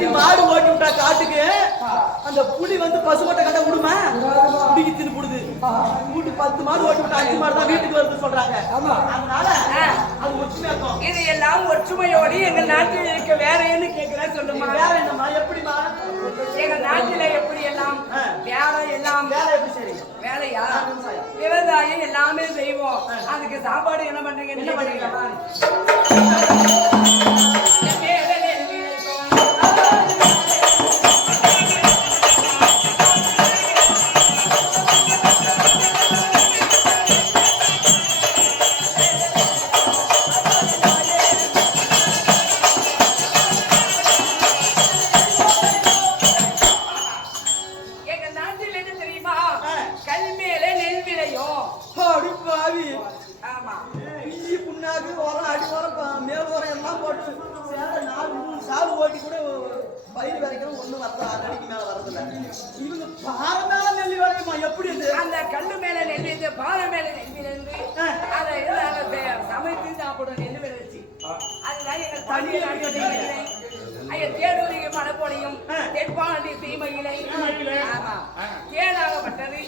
எட்டு மாடு ஓட்டி விட்டா காட்டுக்கு அந்த புலி வந்து பசுமட்டை கட்ட விடுமா புடிக்கு தின்னு புடுது வீட்டு 10 மாடு ஓட்டி விட்டா 5 மாடு தான் வீட்டுக்கு வருது சொல்றாங்க. அதனால அது ஒற்றுமையா இருக்கும். இது எல்லாம் ஒற்றுமையோடு எங்க நாட்டில் இருக்க வேற என்ன கேட்கிறேன் சொல்லுமா? வேற என்னமா எப்படிமா? எங்க நாட்டில எப்படி எல்லாம் வேலை எல்லாம் வேலை எப்படி சரி வேலையா விவசாயம் எல்லாமே செய்வோம். அதுக்கு சாப்பாடு என்ன பண்றீங்க? என்ன பண்றீங்க? அந்த கல்லு மேல நெல் பாறை மேல நெல்லிருந்து அதை சமைத்து சாப்பிடும் நெல் விளைச்சி அதுதான் எங்க தண்ணி தேடூரிக மனப்பொழியும் தெற்பாண்டி சீமையிலை தேனாகப்பட்டது.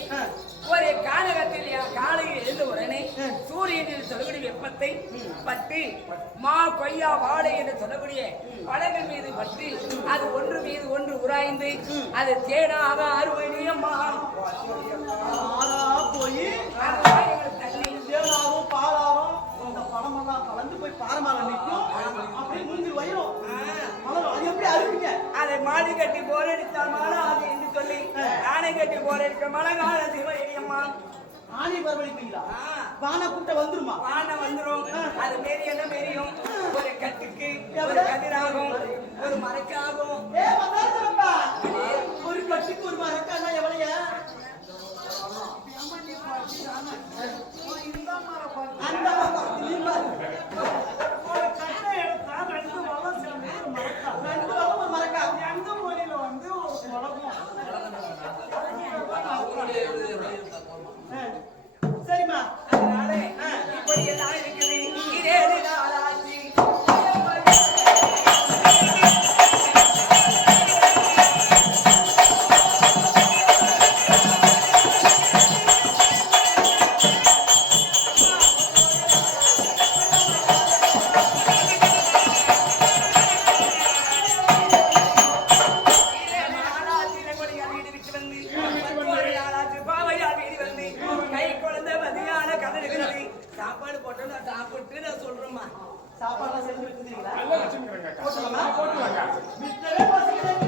ஒரு கானகத்தில் காலையில் எழுந்த உடனே சூரியனில் சொல்லக்கூடிய வெப்பத்தை பட்டு மா கொய்யா வாழை என்று சொல்லக்கூடிய பழங்கள் மீது பட்டு அது ஒன்று மீது ஒன்று உராய்ந்து அது தேனாக அறுவடையம்மா போய் தண்ணி தேனாவும் பாலாவும் இந்த பழமெல்லாம் கலந்து போய் பாரமால நிற்கும். அப்படியே மூஞ்சி வயிறும் அது எப்படி அறுப்பீங்க? அதை மாடி கட்டி போரடித்தால் மாலை ஆகு என்று சொல்லி ஆணை கட்டி போரடிக்க மழை கால சிவயம்மா ஆணை வரவழைப்பீங்களா? பானை கூட்ட வந்துருமா? பானை வந்துரும். அது மெரிய மெரியும் ஒரு கட்டுக்கு ஒரு கதிராகும் ஒரு மரக்காகும். ஒரு கட்டுக்கு ஒரு மரக்கானா எவ்வளைய? அந்த சரிம்மா. அதனால இப்படி எல்லாம் இருக்குது. இதே நாளாச்சு சாப்பாடு போட்டு நான் சாப்பிட்டு நான் சொல்றேம்மா. சாப்பாடுலாம் செஞ்சு வச்சிருக்கீங்களா? நல்லா வச்சிருக்கேங்க. போட்டுலாமா? போட்டுலாங்க. மிஸ்டரே பாசிக்கிறேன்.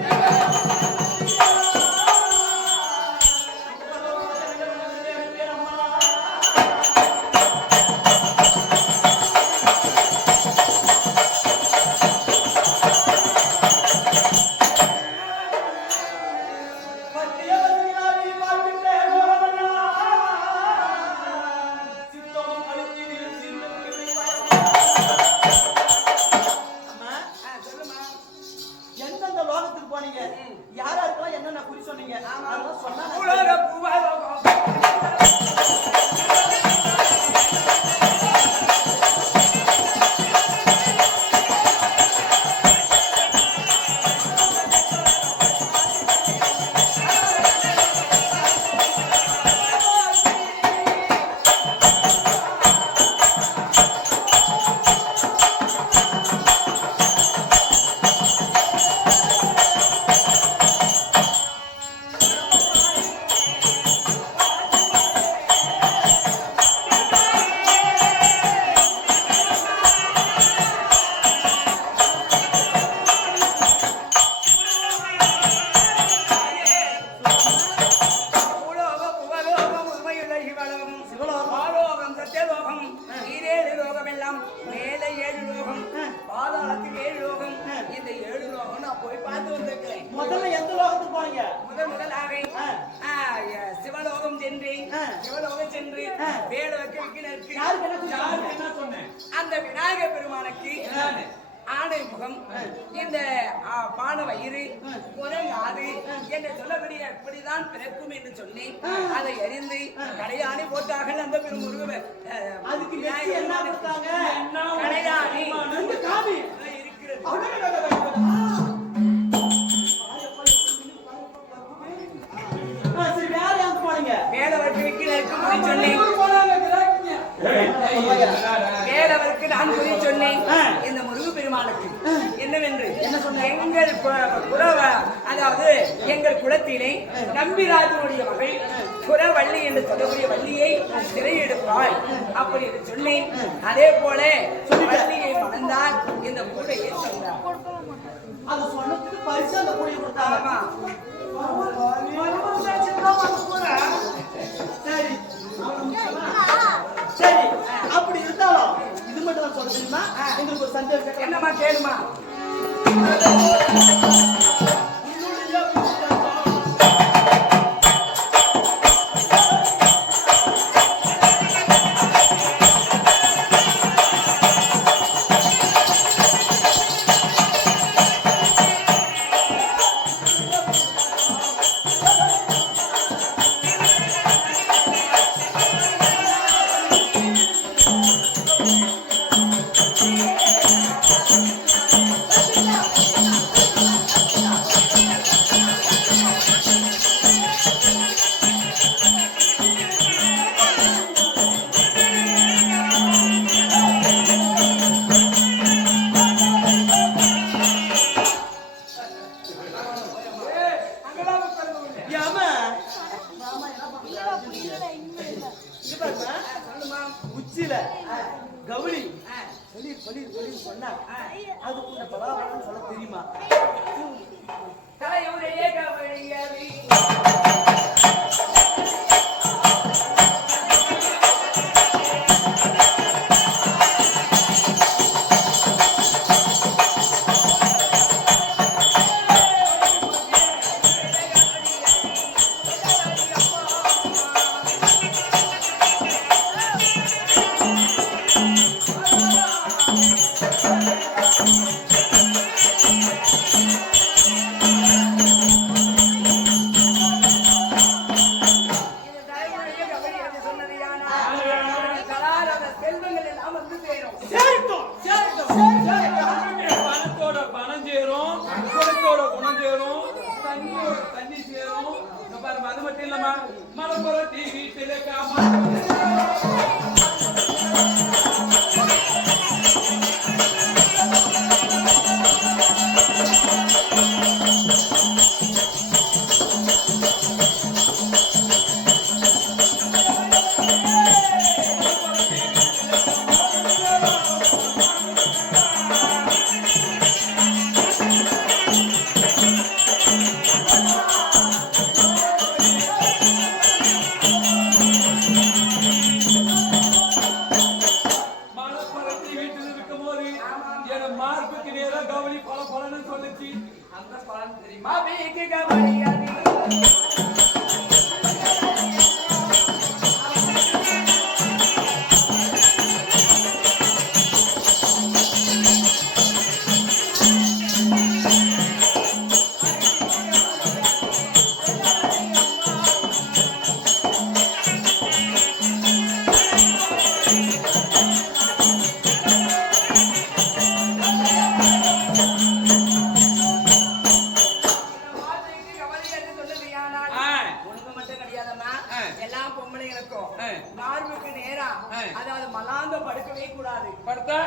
அந்த விநாயகர் பெருமானுக்கு ஆடை முகம் இந்த பான வயிறு குரங்காது என்று சொல்லக்கூடிய இப்படிதான் பிறக்கும் என்று சொல்லி அதை அறிந்து கடையாணி போட்டார்கள். அந்த பெருமுருகன் அதுக்கு கடையாணி இருக்கிறது. என்னவென்று எங்கள் குலவ அதாவது எங்கள் குலத்திலே நம்பிராஜனுடைய மகள் குலவள்ளி என்று சொல்லக்கூடிய வள்ளியை சிறையெடுப்பாள் அப்படி என்று சொன்னேன். அதே போல வள்ளியை மணந்தால் இந்த கூடையை சொன்னார். அது சொன்னதுக்கு பரிசு அந்த கூடையை கொடுத்தாங்க. சரி சரி, அப்படி இருந்தாலும் இது மட்டும் தான் சொல்ல தெரியுமா? எங்களுக்கு ஒரு சந்தேகம். என்னமா கேளுமா? உச்சில கவுளி சொன்னா அது உன்னை பலாபலன்னு சொல்ல தெரியுமா? தலையுடைய கவனியவி அது மட்டும் இல்லமா மலப்புற டிவி மார்புக்கு நேரா அதாவது மலாந்த படுக்கவே கூடாது. படுத்தா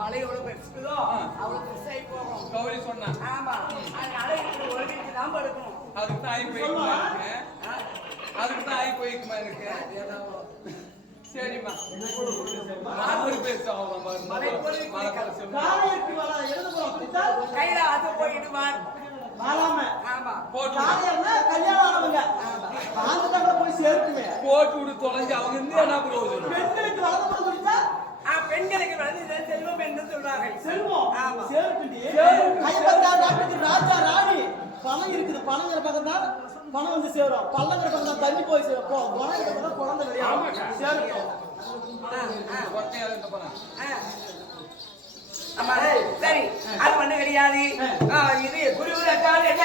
மலையோட பெருசுதோ அவ்வளவு பெருசாகி போகும். கௌரி சொன்னா ஆமா, அதனால ஒரு வீட்டுக்கு தான் படுக்கணும். அதுக்கு தான் ஆகி போயிருக்குமா இருக்கு, அதுக்கு தான் ஆகி போயிருக்குமா இருக்கு. சரிம்மா மார்பு பெருசு கையில அது போயிடுவார். போட்டு விடு தொலைஞ்சு அவங்க இருந்து என்ன பிரயோஜனம்? பெண்களுக்கு வந்து செல்வம் என்று சொல்றாங்க. செல்வம் ராஜா ராணி பணம் இருக்குது. பணங்கிற பக்கம் தான் பணம் வந்து சேரும். பள்ளங்கிற பக்கம் தான் தண்ணி போய் குழந்தை சேரும். சரி, அது ஒண்ணு கிடையாது. இது குருவிரக்கால் என்ன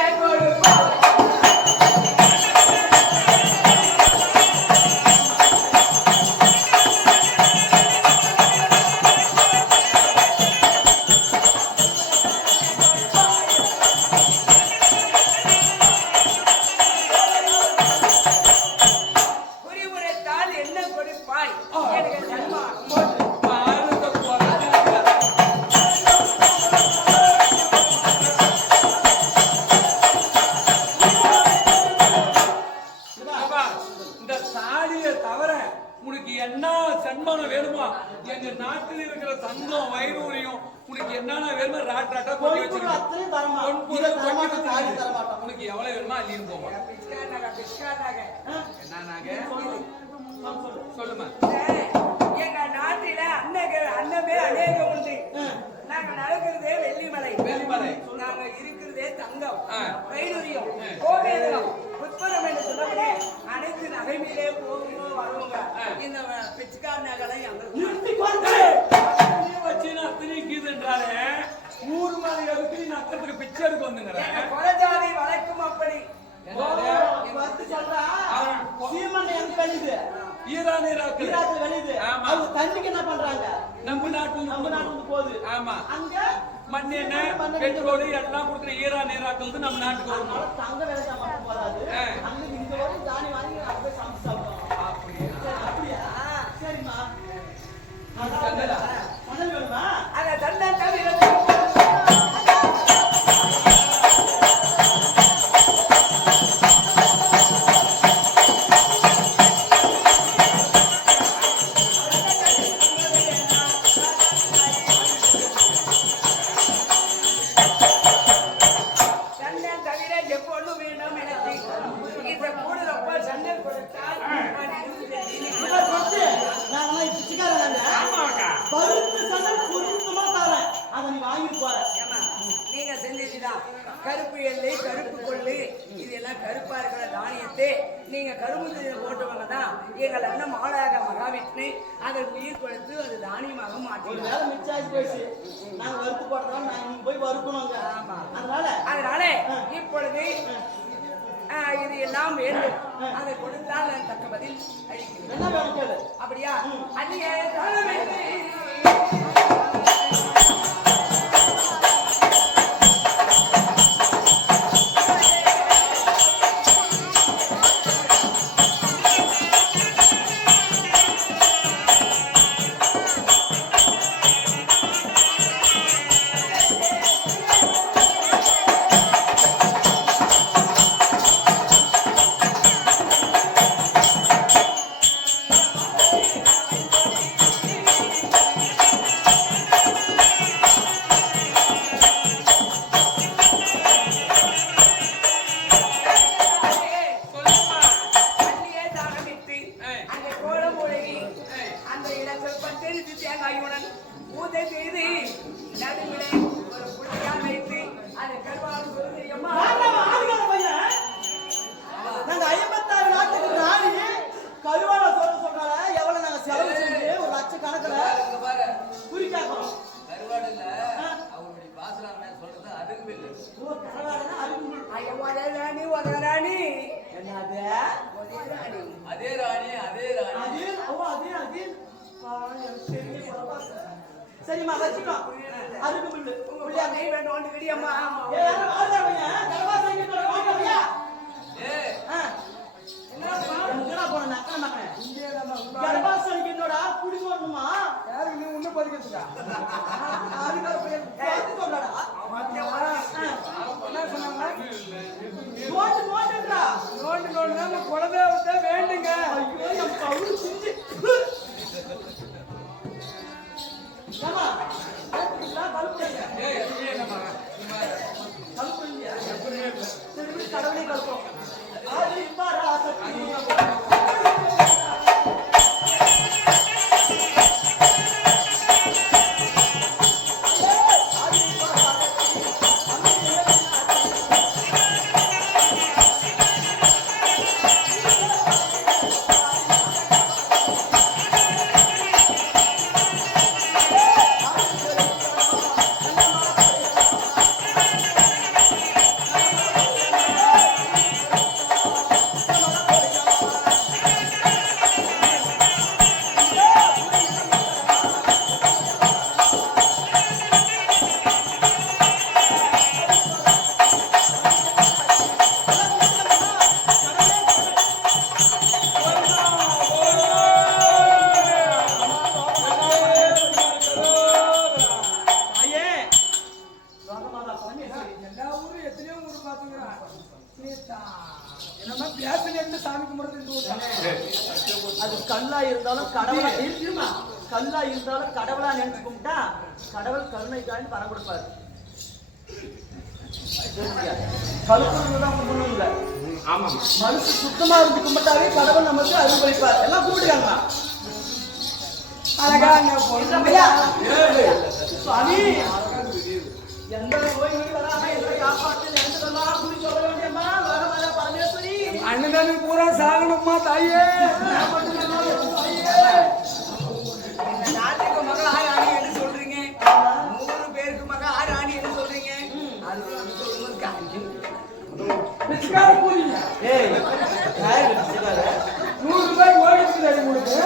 அத்தனையும் தரமாட்டோம். இதை தரமாட்டோம், தாலி தரமாட்டோம். உனக்கு எவ்வளவு வேணுமா அள்ளின்னு போமா. என்ன நாங்க சொல்லுமா. எங்க நாட்டில அன்னமே அநேகம் உண்டு. நாங்க நடக்கிறதே வெள்ளிமலை. நாங்க இருக்கிறதே தங்கம், வைடூரியம், கோமேதகம், புஷ்பரம் என்று சொல்லப்படி அனைத்து நகைமையிலே போகும்போது வருவாங்க. இந்த பிச்சைக்கார நகலை வச்சுன்றாலே ஊர் மேல எதுக்கு நக்கத்துக்கு பிச்சை எடுக்க வந்துங்கிறேன். கொலஜாதி வழக்கும் அப்படி ஈரான் வெளியுது. அவங்க தண்ணிக்கு என்ன பண்றாங்க? நம்ம நாட்டு போகுது. ஆமா, அங்க மண்ணெண்ணெய் பெட்ரோல் எல்லாம் கொடுக்குற ஈரான் ஈராக்கள் நம்ம நாட்டுக்கு வரணும். தங்க வேலை மட்டும் போதாது, அங்க இங்க வரும் தானி வாங்கி அப்படியே சமைச்சு சாப்பிடுவோம். அப்படியா? சரிம்மா, மணல் வேணுமா? அதை தந்தா தவிர கருப்பு எல்லை, கருப்பு கொள்ளு, இதெல்லாம் கருப்பா இருக்கிற தானியத்தை நீங்க கரும்பு போட்டவங்க தான் எங்கள் அண்ணன் மாலாக மகாவிஷ்ணு அதை உயிர் கொடுத்து அது தானியமாக மாற்றி மிச்சாச்சு போயிடுச்சு. நாங்க வறுத்து போட்டோம், நாங்க போய் வறுக்கணுங்க. அதனால இப்பொழுது இது எல்லாம் வேண்டும். அதை கொடுத்தால் நான் தக்க பதில் அளிக்கிறேன். அப்படியா? அந்நிய சரிம்மா வச்சுக்கோ. அதுக்கு புல்லு புள்ளியா நெய் வேணும் ஒன்று கிடையாமா? என்னோட குடிக்கணுமா? யாரு நீ உன்ன பறிக்கிறதுக்கா? குழந்தை வேண்டுங்க. கடவுளே கல்பம் அது கல்லா இருந்தாலும் கடவுளா இருக்குமா? கல்லா இருந்தாலும் கடவுளா நினைச்சு கும்பிட்டா கடவுள் கருணைக்காக பணம் கொடுப்பாரு. கழுப்புறதுதான் கும்பிடணும் இல்ல. ஆமா மனசு சுத்தமா இருந்து கும்பிட்டாவே கடவுள் நமக்கு அருள்பளிப்பார். எல்லாம் கும்பிடுறாங்களா? அழகாங்க பொண்ணு சுவாமி எந்த நோய் நொடி வராம எங்களை காப்பாற்று நினைச்சதெல்லாம் குறி சொல்ல வேண்டியம்மா லோகமாதா பரமேஸ்வரி. அண்ணனுக்கு பூரா சாகணும்மா தாயே. இந்த நாட்டுக்கு மகள் ஆராணி என்று சொல்றீங்க, 100 பேருக்கு மகள் ஆராணி என்று சொல்றீங்க. அது வந்து சொல்லும்போது காரியம் ஏய் யாரு பிச்சைக்கார? 100 ரூபாய் ஓடிச்சு உங்களுக்கு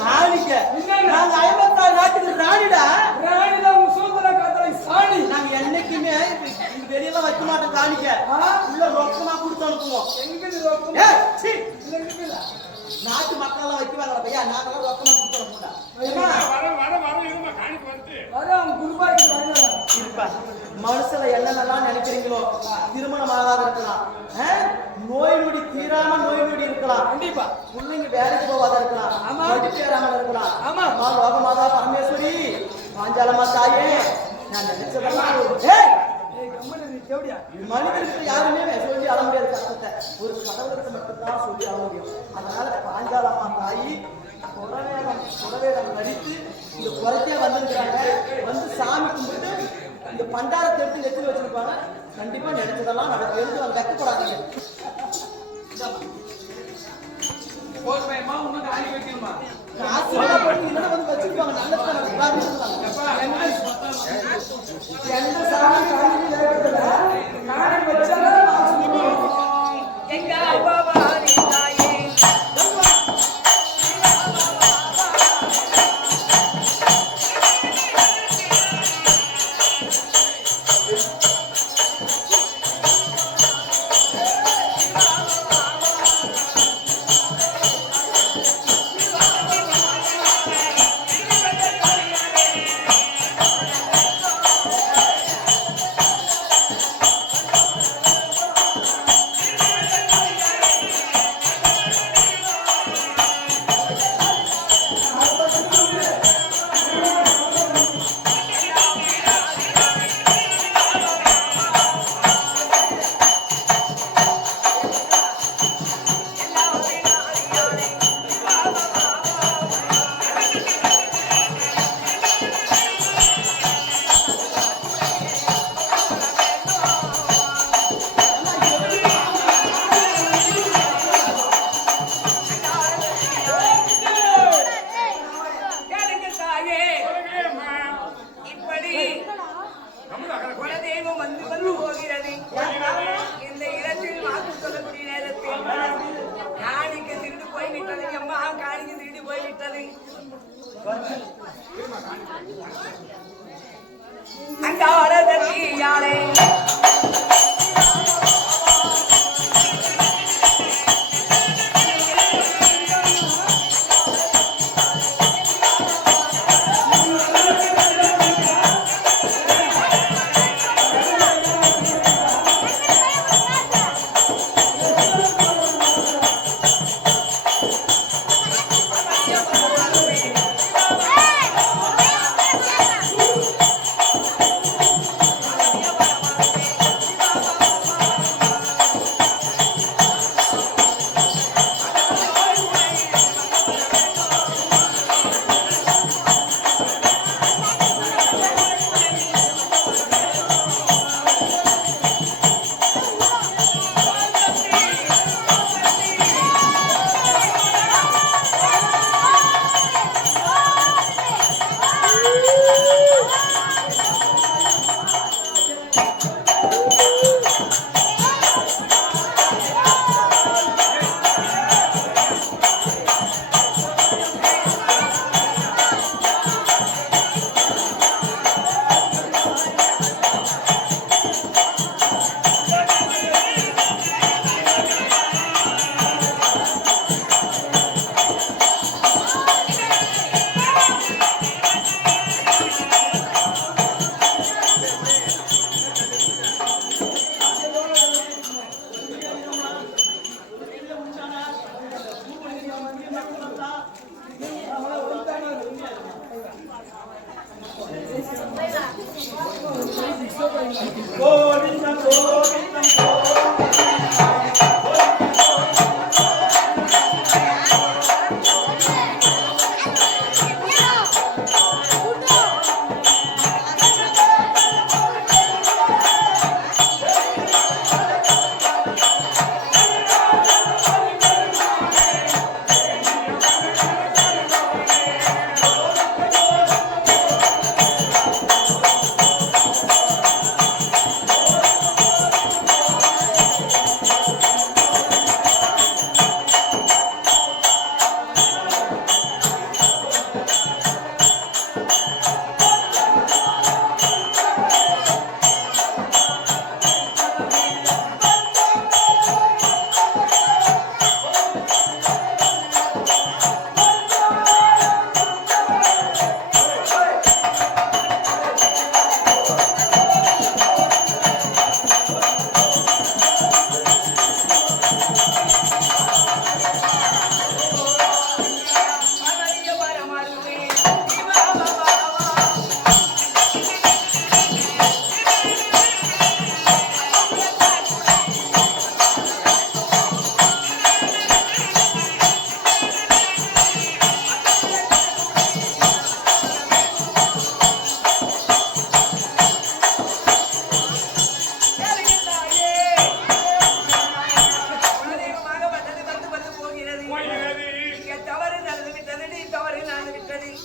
ராணிக்க நாங்க 56 நாட்டுக்கு ராணிடா. ராணிதான் உங்க சுதந்திர காத்தலை சாணி. நாங்க என்னைக்குமே இந்த வெளியெல்லாம் வைக்க மாட்டோம் காணிக்க. உள்ள ரொக்கமா கொடுத்து அனுப்புவோம். ஏய், சீ. நாட்டு மக்கள் எல்லாம் வைக்குவாங்க பையா, நாங்கெல்லாம் ரொக்கமா கொடுத்து அனுப்புவோம். இருப்பா மனசுல என்னென்னலாம் நினைக்கிறீங்களோ திருமணம் ஆகாத இருக்கலாம், நோய் நொடி தீராம நோய் நொடி இருக்கலாம், கண்டிப்பா பிள்ளைங்க வேலைக்கு போகாத இருக்கலாம், சேராமல் இருக்கலாம். ஆமா லோகமாதா பரமேஸ்வரி பாஞ்சாலமா தாயே நான் நினைச்சதெல்லாம் மனிதனுக்கு யாருமே சொல்லி அழ முடியாது கஷ்டத்தை, ஒரு கடவுளுக்கு மட்டும்தான் சொல்லி அழ முடியும். அதனால பாஞ்சாலம்மா தாயி குடவேடம் நடித்து இந்த குறைக்கே வந்திருக்கிறாங்க. வந்து சாமி கும்பிட்டு இந்த பண்டாரத்தை எடுத்து நெத்தில வச்சிருப்பாங்க. கண்டிப்பா நினைச்சதெல்லாம் நடக்கும். எடுத்து அவங்க வைக்கப்படாதீங்க. காசு போட்டு இல்லைன்னா வந்து வச்சிருப்பாங்க. நல்லதான் நடக்கும். எந்த சாமி காரணம் ஏற்படுத்தல காரணம் வச்சாலும் எங்க அப்பாவாரி தாயே. குலதெய்வம் வந்து வந்து போகிறது. இந்த இடத்தில் வாக்கு சொல்லக்கூடிய நேரத்தில் காணிக்க திருடு போய்விட்டது. அம்மா காணிக்க திருடு போய்விட்டது. அந்த யாரை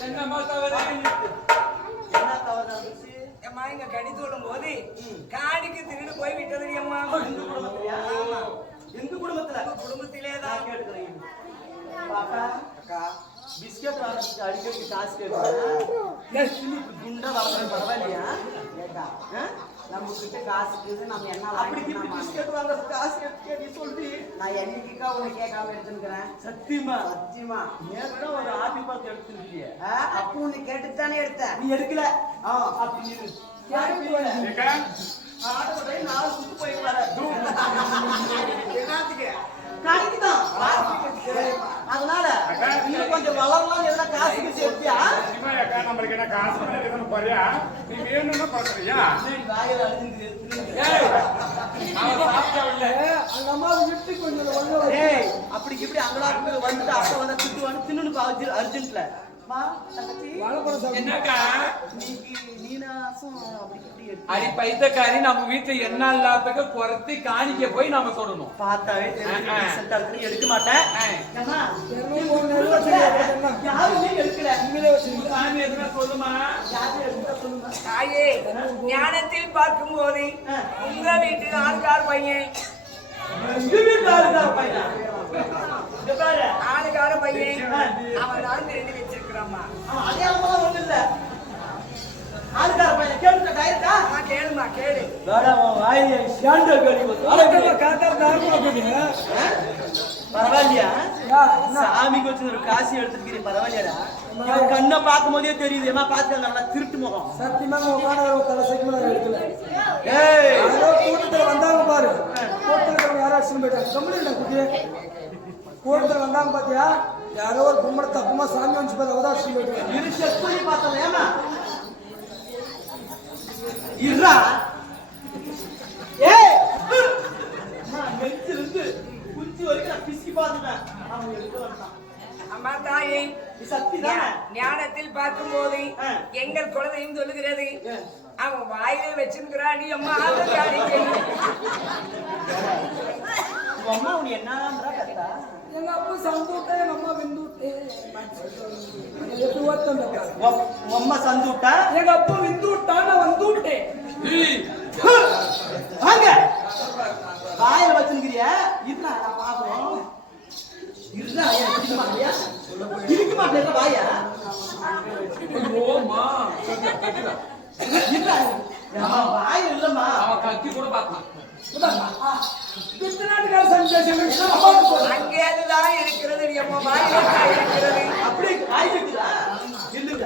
என்னம்மா தவறு? என்ன தவறு நடந்துச்சு? அம்மா இங்க கடி தோடும் போது காணிக்கு திருடு போய் விட்டது அம்மா. எங்க குடும்பத்திலயா? ஆமா. எங்க குடும்பத்துல? குடும்பத்திலேதான் கேட்டுக்கிறேன். பாப்பா, அக்கா, பிஸ்கட் வாங்குறதுக்கு அடிக்கடி காசு கேட்கிறேன். குண்டா வாங்குறது பரவாயில்லையா? நம்ம கிட்ட காசு இருக்குது, நம்ம என்ன அப்படி இப்படி பிஸ்கட் வாங்குறதுக்கு காசு கேட்டு சொல்லி நான் என்னைக்குக்கா உன்னை கேட்காம எடுத்துக்கிறேன். சத்தியமா சத்தியமா நேரா ஒரு ஆபி பார்த்து எடுத்துருக்கிய. அப்போ உன்னை கேட்டுட்டு தானே எடுத்தேன். நீ எடுக்கல. அப்படி இரு. ஏக்கா, ஆட்டோட 4 சுத்து போயிட்டு என்னத்துக்கு? கடைக்குதான். அதனால இன்னும் கொஞ்சம் வளரலாம். எதுனா காசுக்கு சேர்த்தியா? இம்மா ஏக்கா, நம்மளுக்கு என்ன காசு பண்ணி இருக்குன்னு பாரியா? நீ வேணும்னா பார்க்கறியா? வாயில அழிஞ்சு ஏய், அவன் சாப்பிட்டவில்லை. அந்த அம்மா விட்டு கொஞ்சம் ஏய், அப்படி இப்படி அங்கலாக்கு வந்துட்டு அப்ப வந்து திட்டுவான்னு தின்னு அர்ஜென்ட்ல மா தங்கச்சி என்னக்கா? நீனாசும் அப்படி இப்படி எடுத்து அடி பைத்தக்காரி, நம்ம வீட்டுல என்ன இல்லாததுக்கு குறைத்தி காணிக்க போய் நாம தொடணும். பார்த்தாவே தெரியும் எடுக்க மாட்டேன். ஏம்மா, யாருமே எடுக்கல. சாமி எதுனா சொல்லுமா? யாரும் எடுக்க சொல்லுங்க. தாயே, ஞானத்தில் பார்க்கும் போது உங்க வீட்டு ஆள்கார் பையன் எங்க வீட்டு ஆளுதான் பையன். இங்க பாரு, ஆளுகார பையன் அவன் தான் திருடி வச்சிருக்கிறாம்மா. அவன் அடையாளமெல்லாம் ஒண்ணும் இல்ல. ஆளுக்கார பையன் கேட்டுட்ட டைரக்டா? கேளுமா கேளு. வாயில ஷாண்டோ கடி பரவாயில்லையா? சாமிக்கு வச்சு ஒரு காசு எடுத்துக்கிறீ பரவாயில்லையா? கண்ணை பார்க்கும் போதே தெரியுது. ஏமா பார்த்து நல்லா திருட்டு முகம். சத்தியமா தலை சைக்கிள் எடுக்கல. ஏய், கூட்டத்துல வந்தாங்க பாரு. கூட்டத்துல யாரோ அடிச்சுன்னு போயிட்டாங்க. கம்ப்ளைண்ட் குட்டியே கூட்டத்துல வந்தாங்க பாத்தியா? யாரோ ஒரு கும்பட தப்புமா சாமி வந்து போய் அவதான் அடிச்சுன்னு போயிட்டாங்க. இரு செக் பண்ணி பார்த்தோம். ஏமா இருடா. ஏய், நெஞ்சிலிருந்து குச்சி வரைக்கும் நான் பிசுக்கி பார்த்துட்டேன். அவன் எடுக்க வேண்டாம். அம்மா தாயே, சக்தி தானே? ஞானத்தில் பார்க்கும் போது எங்கள் குழந்தையும் சொல்லுகிறது அவன் வாயிலே வச்சிருக்கிறான். நீ அம்மா அம்மா உன்னை என்னன்றா கத்தா? எங்க அப்பா சந்தூட்டே எங்க அம்மா விந்துட்டே எப்படி ஓத்தம் அம்மா சந்து விட்டா? எங்க அப்பா விந்து விட்டா நான் வந்து விட்டேன். வாங்க, வாயில வச்சுக்கிறியா? இருடா, நான் பாப்போம். இருடா, இருக்க மாட்டியா? இருக்க மாட்டேன் வாயா? ஓமா, இருடா, வாய் இல்லம்மா. அவன் கத்தி கூட பார்த்தான். அங்கேதான் இருக்கிறது. நீ அம்மா வாயிலே இருக்கிறது. அப்படி காய் இருக்குதா? இல்ல.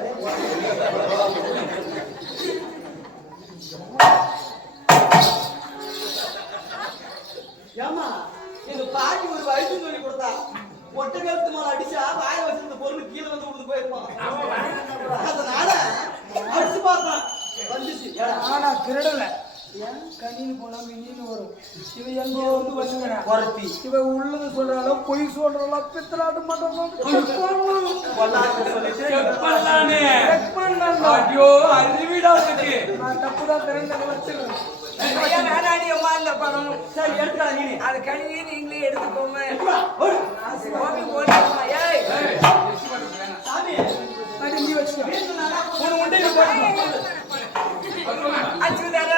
ஏமா, எங்க பாட்டி ஒரு வயசு சொல்லி கொடுத்தா, ஒட்ட கருத்து மேல அடிச்சா வாய வச்சிருந்த பொருள் கீழே வந்து விழுந்து போயிருப்பான். அதனால அடிச்சு பார்த்தான், வந்துச்சு. ஆனா திருடல. கண்ணின்னு போனா மின்னு வரும். இவன் எங்கோ வந்து வந்துங்கிறான். குறத்தி இவன் உள்ளது சொல்றாலும் பொய் சொல்றாலும் பித்தலாட்டு மட்டும் பொல்லாத சொல்லிட்டு செப்பல்லானே. செக் பண்ணலாம். ஐயோ அறிவிடா இருக்கு. நான் தப்புதான் திறந்த வச்சிருக்கேன். ஐயா வேணாடி அம்மா இந்த பணம் சரி எடுத்துக்கலாம் நீ அது கழுவி நீங்களே எடுத்துக்கோங்க ஓடு. கோபி போடுமா ஏய் சாமி அது நீ வச்சுக்க. வீட்டுல நல்லா உன் உண்டை போட்டு அச்சுதாரா